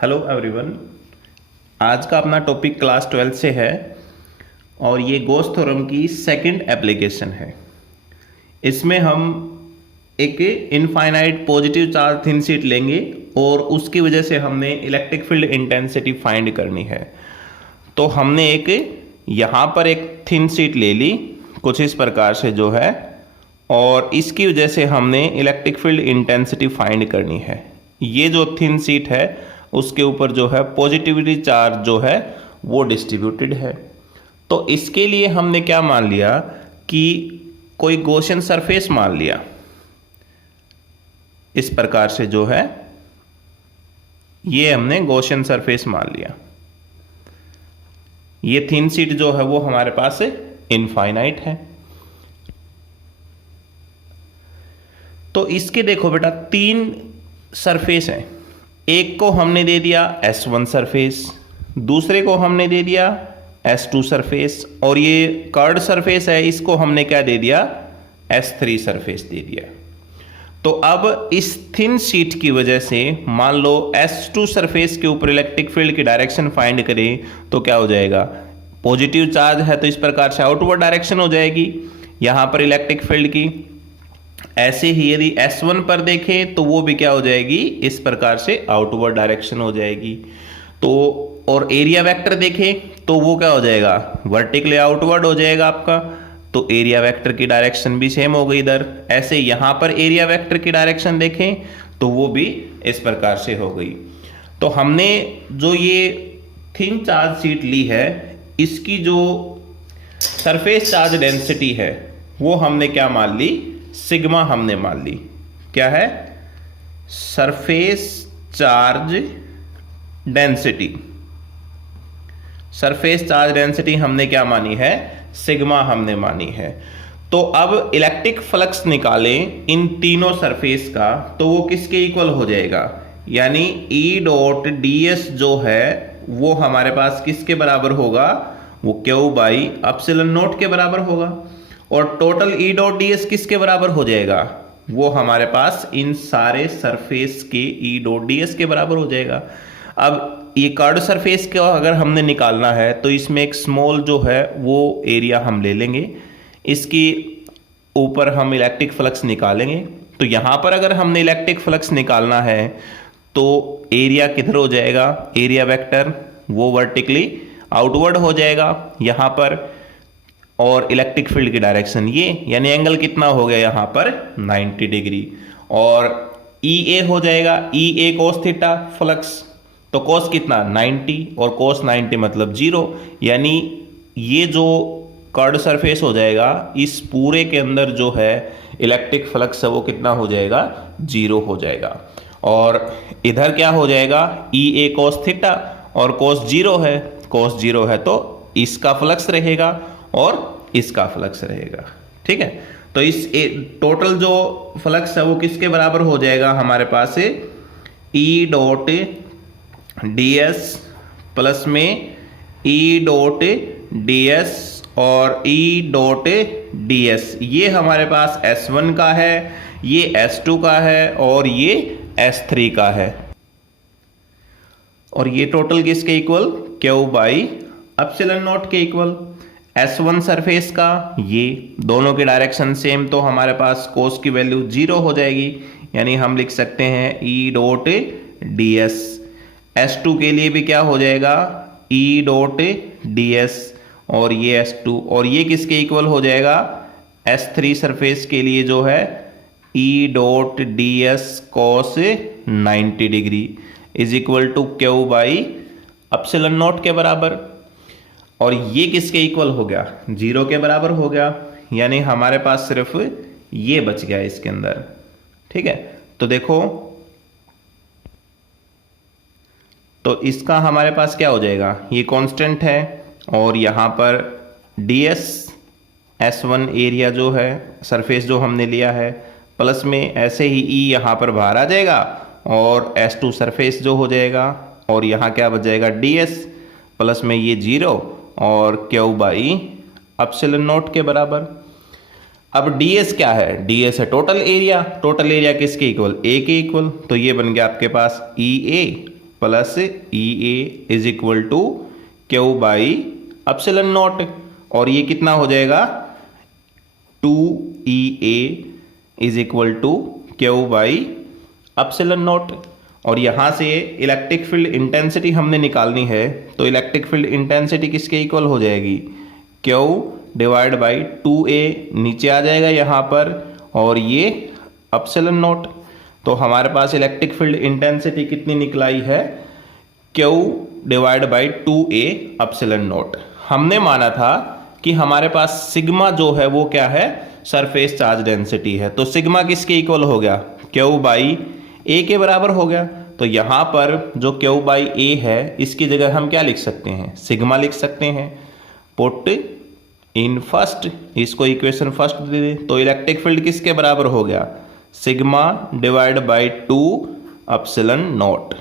Hello everyone. आज का अपना टॉपिक क्लास 12 से है और ये गॉस थ्योरम की सेकंड एप्लीकेशन है। इसमें हम एक infinite positive charge thin sheet लेंगे और उसकी वजह से हमने इलेक्ट्रिक फील्ड इंटेंसिटी फाइंड करनी है। तो हमने एक यहाँ पर एक थिन शीट ले ली कुछ इस प्रकार से जो है, और इसकी वजह से हमने इलेक्ट्रिक फील्ड इंटेंसिटी फाइंड करनी है। ये जो थिन शीट है उसके ऊपर जो है पॉजिटिविटी चार्ज जो है वो डिस्ट्रीब्यूटेड है। तो इसके लिए हमने क्या मान लिया कि कोई गॉसियन सरफेस मान लिया इस प्रकार से जो है, ये हमने गॉसियन सरफेस मान लिया। ये थिन शीट जो है वो हमारे पास इनफाइनाइट है। तो इसके देखो बेटा तीन सरफेस हैं। एक को हमने दे दिया S1 सरफेस, दूसरे को हमने दे दिया S2 सरफेस, और ये कर्ड सरफेस है इसको हमने क्या दे दिया, S3 सरफेस दे दिया। तो अब इस थिन शीट की वजह से मान लो S2 सरफेस के ऊपर इलेक्ट्रिक फील्ड की डायरेक्शन फाइंड करें तो क्या हो जाएगा, पॉजिटिव चार्ज है तो इस प्रकार से आउटवर्ड डायरेक्शन हो जाएगी यहां पर इलेक्ट्रिक फील्ड की। ऐसे ही यदि S1 पर देखें तो वो भी क्या हो जाएगी, इस प्रकार से आउटवर्ड डायरेक्शन हो जाएगी। तो और एरिया वेक्टर देखें तो वो क्या हो जाएगा, वर्टिकली आउटवर्ड हो जाएगा आपका। तो एरिया वेक्टर की डायरेक्शन भी सेम हो गई इधर। ऐसे यहां पर एरिया वेक्टर की डायरेक्शन देखें तो वो भी इस प्रकार से हो गई। तो हमने जो ये थिन चार्ज शीट ली है इसकी जो सरफेस चार्ज डेंसिटी है वो हमने क्या मान ली, सिग्मा हमने मान ली। क्या है, surface charge density. Surface charge density हमने क्या मानी है, सिग्मा हमने मानी है। तो अब इलेक्ट्रिक फ्लक्स निकालें इन तीनों सरफेस का तो वो किसके इक्वल हो जाएगा, यानी E डॉट ds जो है वो हमारे पास किसके बराबर होगा, वो Q बाई एप्सिलॉन नॉट के बराबर होगा। और टोटल E डॉट ds किसके बराबर हो जाएगा, वो हमारे पास इन सारे सरफेस के E डॉट ds के बराबर हो जाएगा। अब ये कर्ड सरफेस का अगर हमने निकालना है तो इसमें एक स्मॉल जो है वो एरिया हम ले लेंगे, इसकी ऊपर हम इलेक्ट्रिक फ्लक्स निकालेंगे। तो यहाँ पर अगर हमने इलेक्ट्रिक फ्लक्स निकालना है तो एरिया किधर हो जाएगा, एरिया वेक्टर वो वर्टिकली आउटवर्ड हो जाएगा यहाँ पर, और इलेक्ट्रिक फील्ड की डायरेक्शन ये, यानी एंगल कितना हो गया यहाँ पर 90 डिग्री। और EA हो जाएगा EA cos थीटा फ्लक्स, तो cos कितना 90 और cos 90 मतलब 0, यानी ये जो कर्ड सरफेस हो जाएगा इस पूरे के अंदर जो है इलेक्ट्रिक फ्लक्स है वो कितना हो जाएगा, 0 हो जाएगा। और इधर क्या हो जाएगा, EA cos थीटा और cos 0 है, cos 0 है तो इसका फ्लक्स रहेगा और इसका फ्लक्स रहेगा। ठीक है, तो इस टोटल जो फ्लक्स है वो किसके बराबर हो जाएगा हमारे पास, E डॉट ds प्लस में E डॉट ds और E डॉट ds। ये हमारे पास S1 का है, ये S2 का है और ये S3 का है। और ये टोटल किसके equal, Q by epsilon nought के इक्वल। S1 सरफेस का ये दोनों की डायरेक्शन सेम, तो हमारे पास cos की वैल्यू 0 हो जाएगी, यानी हम लिख सकते हैं E डॉट ds। S2 के लिए भी क्या हो जाएगा, E डॉट ds और ये S2, और ये किसके इक्वल हो जाएगा, S3 सरफेस के लिए जो है E dot ds cos 90 degree is equal to Q by epsilon nought के बराबर। और ये किसके इक्वल हो गया, 0 के बराबर हो गया, यानी हमारे पास सिर्फ ये बच गया इसके अंदर। ठीक है, तो देखो तो इसका हमारे पास क्या हो जाएगा, ये कांस्टेंट है और यहाँ पर ds S1 एरिया जो है सरफेस जो हमने लिया है, प्लस में ऐसे ही E यहाँ पर बाहर आ जाएगा और S2 सरफेस जो हो जाएगा, और यहाँ क्या बच जाएगा ds प्लस में ये 0 और Q बाई एप्सिलॉन नॉट के बराबर। अब ds क्या है, ds है टोटल एरिया। टोटल एरिया किसके इक्वल, A के इक्वल, तो ये बन गया आपके पास EA plus E A is equal to Q by epsilon nought, और ये कितना हो जाएगा 2EA is equal to Q by epsilon nought. और यहां से इलेक्ट्रिक फील्ड इंटेंसिटी हमने निकालनी है, तो इलेक्ट्रिक फील्ड इंटेंसिटी किसके इक्वल हो जाएगी, क्यू डिवाइड बाई 2A नीचे आ जाएगा यहां पर, और ये एप्सिलॉन नॉट। तो हमारे पास इलेक्ट्रिक फील्ड इंटेंसिटी कितनी निकलाई है, Q divide by 2A epsilon not. हमने माना था कि हमारे पास सिग्मा जो है वो क्या है, सरफेस चार्ज डेंसिटी है, तो सिग्मा किसके इक्वल हो गया, क्यू बाई ए के बराबर हो गया। तो यहां पर जो क्यू बाई ए है इसकी जगह हम क्या लिख सकते हैं, सिग्मा लिख सकते हैं। पुट इन फर्स्ट, इसको इक्वेशन फर्स्ट दे दें, तो इलेक्ट्रिक फील्ड किसके बराबर हो गया, sigma divide by 2 epsilon nought.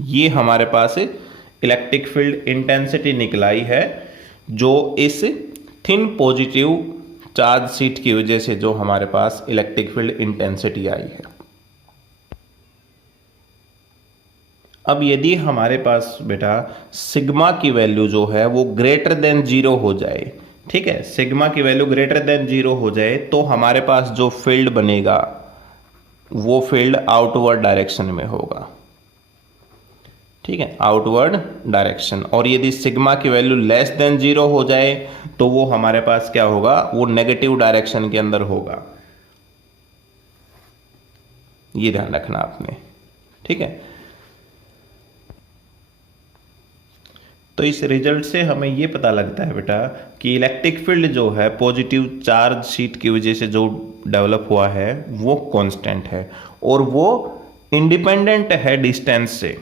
ये हमारे पास इलेक्ट्रिक फील्ड इंटेंसिटी निकलाई है, जो इस थिन पॉजिटिव चार्ज शीट की वजह से जो हमारे पास इलेक्ट्रिक फील्ड इंटेंसिटी आई है। अब यदि हमारे पास बेटा सिग्मा की वैल्यू जो है वो ग्रेटर देन 0 हो जाए, ठीक है, सिग्मा की वैल्यू ग्रेटर देन 0 हो जाए, तो हमारे पास जो फील्ड बनेगा वो फील्ड आउटवर्ड डायरेक्शन में होगा, ठीक है, आउटवर्ड डायरेक्शन। और यदि सिग्मा की वैल्यू लेस देन 0 हो जाए तो वो हमारे पास क्या होगा, वो नेगेटिव डायरेक्शन के अंदर होगा। ये ध्यान रखना आपने, ठीक है। तो इस रिजल्ट से हमें ये पता लगता है बेटा कि इलेक्ट्रिक फील्ड जो है पॉजिटिव चार्ज शीट की वजह से जो डेवलप हुआ है वो कांस्टेंट है, और वो इंडिपेंडेंट है डिस्टेंस से,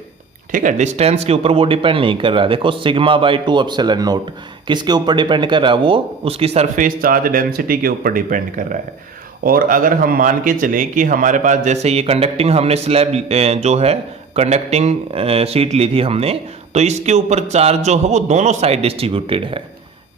ठीक है, डिस्टेंस के ऊपर वो डिपेंड नहीं कर रहा। देखो सिग्मा बाई 2 एप्सिलॉन नॉट किसके ऊपर डिपेंड कर रहा है, वो उसकी सरफेस चार्ज डेंसिटी के ऊपर डिपेंड कर रहा है। और अगर हम मान के चलें कि हमारे पास जैसे ये कंडक्टिंग हमने स्लैब जो है कंडक्टिंग शीट ली थी हमने, तो इसके ऊपर चार्ज जो है वो दोनों साइड डिस्ट्रीब्यूटेड है,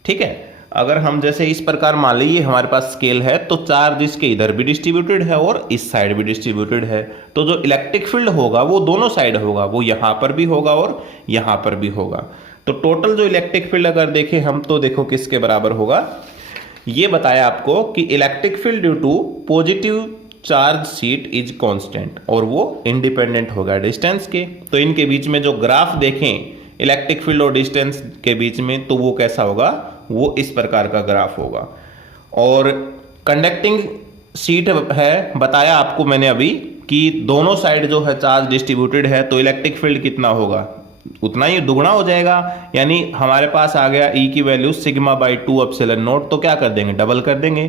ठीक है। अगर हम जैसे इस प्रकार मान लीजिए हमारे पास स्केल है, तो चार्ज इसके इधर भी डिस्ट्रीब्यूटेड है और इस साइड भी डिस्ट्रीब्यूटेड है, तो जो इलेक्ट्रिक फील्ड होगा वो दोनों साइड होगा, वो यहां पर भी होगा और यहां पर भी होगा। तो टोटल जो इलेक्ट्रिक फील्ड अगर देखें हम, तो देखो किसके बराबर होगा, ये बताया आपको कि electric field due to positive charge sheet is constant, और वो इंडिपेंडेंट होगा डिस्टेंस के। तो इनके बीच में जो ग्राफ देखें इलेक्ट्रिक फील्ड और डिस्टेंस के बीच में, तो वो कैसा होगा, वो इस प्रकार का ग्राफ होगा। और कंडक्टिंग शीट है, बताया आपको मैंने अभी कि दोनों साइड जो है चार्ज डिस्ट्रीब्यूटेड है, तो इलेक्ट्रिक फील्ड कितना होगा, उतना ही दुगना हो जाएगा। यानी हमारे पास आ गया E की value sigma by 2 epsilon nought, तो क्या कर देंगे, डबल कर देंगे,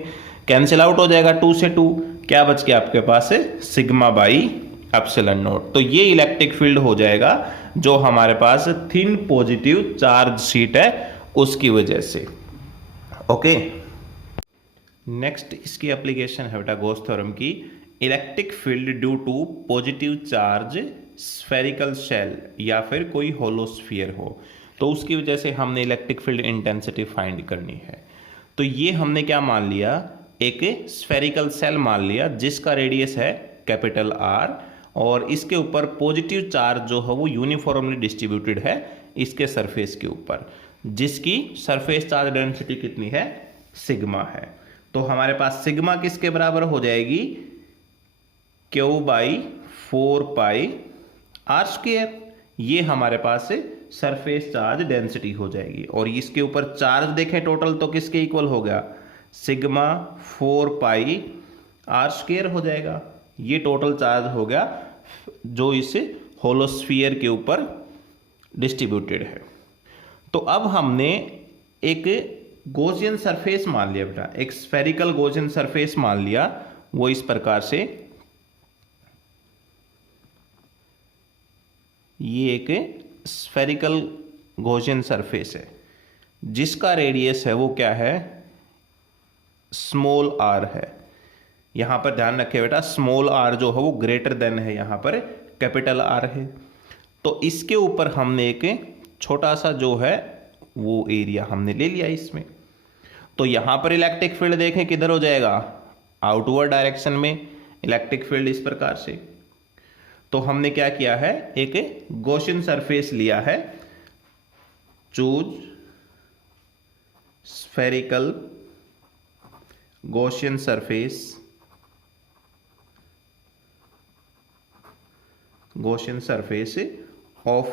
कैंसिल आउट हो जाएगा 2 से 2, क्या बच गया आपके पास है सिग्मा बाई एप्सिलॉन नॉट। तो ये इलेक्ट्रिक फील्ड हो जाएगा जो हमारे पास थिन पॉजिटिव चार्ज शीट है उसकी वजह से। ओके, नेक्स्ट इसकी एप्लीकेशन है बेटा गॉस थ्योरम की, electric field due to positive charge spherical shell या फिर कोई होलो स्फीयर हो, तो उसकी वजह से हमने इलेक्ट्रिक फील्ड इंटेंसिटी फाइंड करनी है। तो ये हमने क्या मान लिया, एक स्फेरिकल शेल मान लिया जिसका रेडियस है कैपिटल R, और इसके ऊपर पॉजिटिव चार्ज जो है वो यूनिफॉर्मली डिस्ट्रीब्यूटेड है इसके सरफेस के ऊपर, जिसकी सरफेस चार्ज डेंसिटी कितनी है, सिग्मा है। तो हमारे पास सिग्मा किसके बराबर हो जाएगी, Q by 4 pi R square. ये हमारे पास सरफेस चार्ज डेंसिटी हो जाएगी, और इसके ऊपर चार्ज देखें टोटल तो किसके इक्वल हो गया, सिग्मा 4 पाई R स्क्वायर हो जाएगा। ये टोटल चार्ज हो गया जो इस होलोस्फीयर के ऊपर डिस्ट्रीब्यूटेड है। तो अब हमने एक गॉसियन सरफेस मान लिया बेटा, एक स्फेरिकल गॉसियन सरफेस मान लिया, वो इस प्रकार से, ये एक स्फेरिकल गॉसियन सरफेस है जिसका रेडियस है वो क्या है, स्मॉल r है। यहां पर ध्यान रखें बेटा, स्मॉल r जो है वो ग्रेटर देन है, यहां पर कैपिटल R है। तो इसके ऊपर हमने एक छोटा सा जो है वो एरिया हमने ले लिया इसमें। तो यहां पर इलेक्ट्रिक फील्ड देखें किधर हो जाएगा, आउटवर्ड डायरेक्शन में इलेक्ट्रिक फील्ड इस प्रकार से। तो हमने क्या किया है, एक गॉसियन सरफेस लिया है। Choose spherical Gaussian surface, Gaussian surface of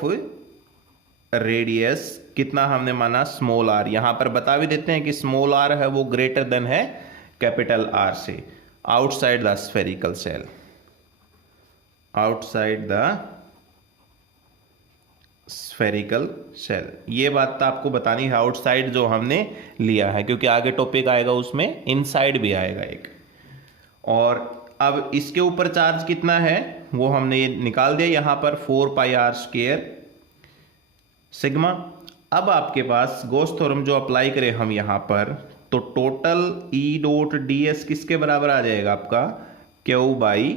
radius कितना हमने माना, स्मॉल आर। यहां पर बता भी देते हैं कि स्मॉल आर है वो ग्रेटर देन है कैपिटल आर से, outside the spherical shell, outside the spherical shell. ये बात तो आपको बतानी है, आउटसाइड जो हमने लिया है, क्योंकि आगे टॉपिक आएगा उसमें इनसाइड भी आएगा एक। और अब इसके ऊपर चार्ज कितना है वो हमने निकाल दिया यहां पर, 4 पाई आर स्क्वायर सिग्मा। अब आपके पास गॉस थ्योरम जो अप्लाई करें हम यहां पर, तो total E dot D S किसके बराबर आ जाएगा आपका, क्यू बाई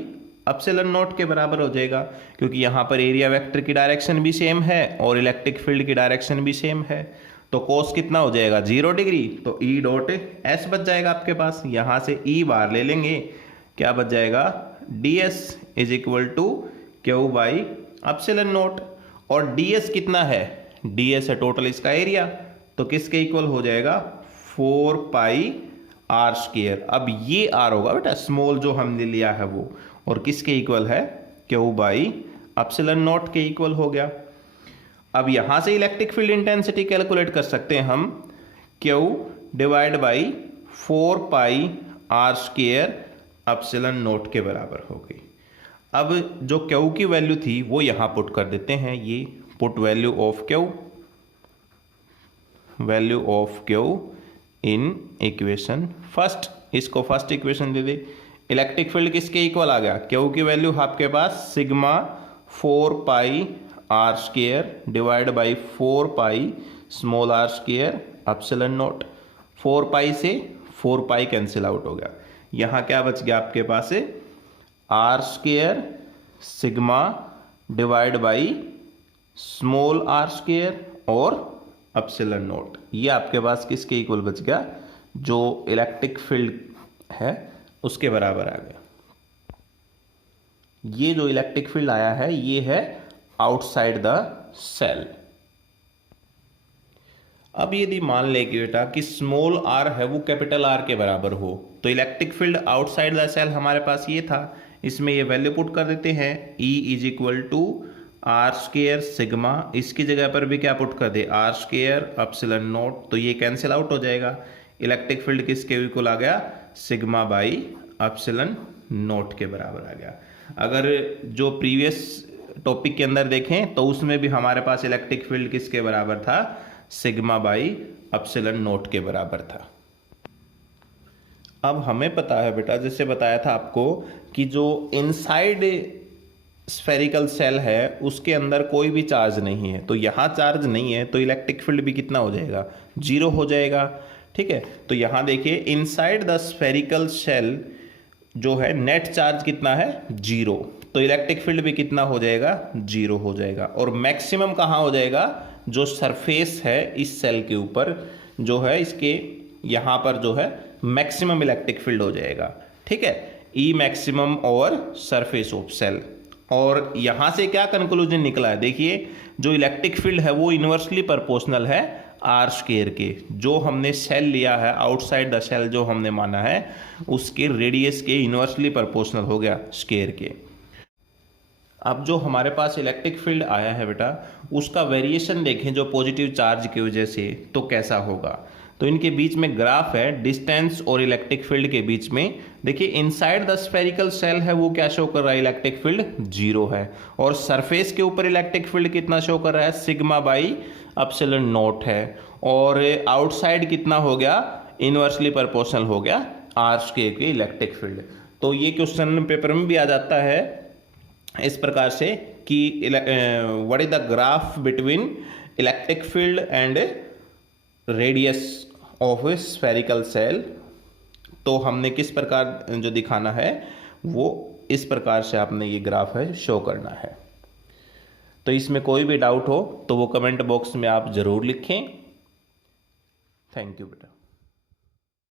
एप्सिलॉन नॉट के बराबर हो जाएगा, क्योंकि यहां पर एरिया वेक्टर की डायरेक्शन भी सेम है और इलेक्ट्रिक फील्ड की डायरेक्शन भी सेम है। तो कोस कितना हो जाएगा, 0 डिग्री, तो ई डॉट एस बच जाएगा आपके पास। यहां से ई बार ले लेंगे, क्या बच जाएगा, d s is equal to Q by epsilon nought. और डी एस कितना है, डी एस है टोटल इसका एरिया, तो किसके इक्वल हो जाएगा, 4 पाई आर स्क्वायर। अब ये आर होगा बेटा स्मॉल जो हमने लिया है वो, और किसके इक्वल है, क्यू बाई एप्सिलॉन नॉट के इक्वल हो गया। अब यहां से इलेक्ट्रिक फील्ड इंटेंसिटी कैलकुलेट कर सकते हैं हम, Q divide by 4 pi r square epsilon nought के बराबर हो गई। अब जो क्यू की वैल्यू थी वो यहां पुट कर देते हैं, ये put value of q, value of q in equation first, इसको फर्स्ट इक्वेशन दे दे। इलेक्ट्रिक फील्ड किसके इक्वल आ गया, क्यू की वैल्यू आपके पास sigma 4 pi r square divide by 4 pi small r square epsilon naught. 4 pi से 4 पाई कैंसिल आउट हो गया, यहां क्या बच गया आपके पास, r square sigma divide by small r square और एप्सिलॉन नॉट। ये आपके पास किसके इक्वल बच गया, जो इलेक्ट्रिक फील्ड है उसके बराबर आ गया। ये जो इलेक्ट्रिक फील्ड आया है ये है आउटसाइड द सेल। अब यदि मान ले कि बेटा कि स्मॉल आर है वो कैपिटल आर के बराबर हो, तो electric field outside the cell हमारे पास ये था, इसमें ये वैल्यू पुट कर देते हैं, E is equal to r square sigma, इसकी जगह पर भी क्या पुट कर दे, आर स्क्वायर एप्सिलॉन नॉट, तो ये कैंसिल आउट हो जाएगा। इलेक्ट्रिक फील्ड किसके इक्वल आ गया, सिग्मा बाई एप्सिलॉन नॉट के बराबर आ गया। अगर जो प्रीवियस टॉपिक के अंदर देखें तो उसमें भी हमारे पास इलेक्ट्रिक फील्ड किसके बराबर था, सिग्मा बाई एप्सिलॉन नॉट के बराबर था। अब हमें पता है बेटा, जैसे बताया था आपको कि जो इनसाइड स्फेरिकल सेल है उसके अंदर कोई भी चार्ज नहीं है, तो यहां चार्ज नहीं है तो इलेक्ट्रिक फील्ड भी कितना हो जाएगा, 0 हो जाएगा। ठीक है, तो यहां देखिए इनसाइड द स्फेरिकल सेल जो है नेट चार्ज कितना है, 0, तो इलेक्ट्रिक फील्ड भी कितना हो जाएगा, 0 हो जाएगा। और मैक्सिमम कहां हो जाएगा, जो सरफेस है इस सेल के ऊपर जो है, इसके यहां पर जो है मैक्सिमम इलेक्ट्रिक फील्ड हो जाएगा। ठीक है, ई मैक्सिमम और सरफेस ऑफ सेल। और यहां से क्या कंक्लूजन निकला है, देखिए जो इलेक्ट्रिक फील्ड है वो इनवर्सली प्रोपोर्शनल है आर स्क्वायर के। जो हमने सेल लिया है आउटसाइड द सेल जो हमने माना है उसके रेडियस के इनवर्सली प्रोपोर्शनल हो गया स्क्वायर के। अब जो हमारे पास इलेक्ट्रिक फील्ड आया है बेटा उसका वेरिएशन देखें जो पॉजिटिव चार्ज की वजह से, तो कैसा होगा। तो इनके बीच में ग्राफ है डिस्टेंस और इलेक्ट्रिक फील्ड के बीच में। देखिए इनसाइड द स्फेरिकल सेल है वो क्या शो कर रहा है, इलेक्ट्रिक फील्ड 0 है, और सरफेस के ऊपर इलेक्ट्रिक फील्ड कितना शो कर रहा है, सिग्मा बाई एप्सिलॉन नॉट है। और आउटसाइड कितना हो गया, इनवर्सली प्रोपोर्शनल हो गया आर स्क्वायर के इलेक्ट्रिक फील्ड। तो ये क्वेश्चन पेपर में भी आ जाता है इस प्रकार से कि what is the graph between electric field and radius of spherical shell. तो हमने किस प्रकार जो दिखाना है वो इस प्रकार से आपने ये ग्राफ है शो करना है। तो इसमें कोई भी डाउट हो तो वो कमेंट बॉक्स में आप जरूर लिखें। थैंक यू बेटा।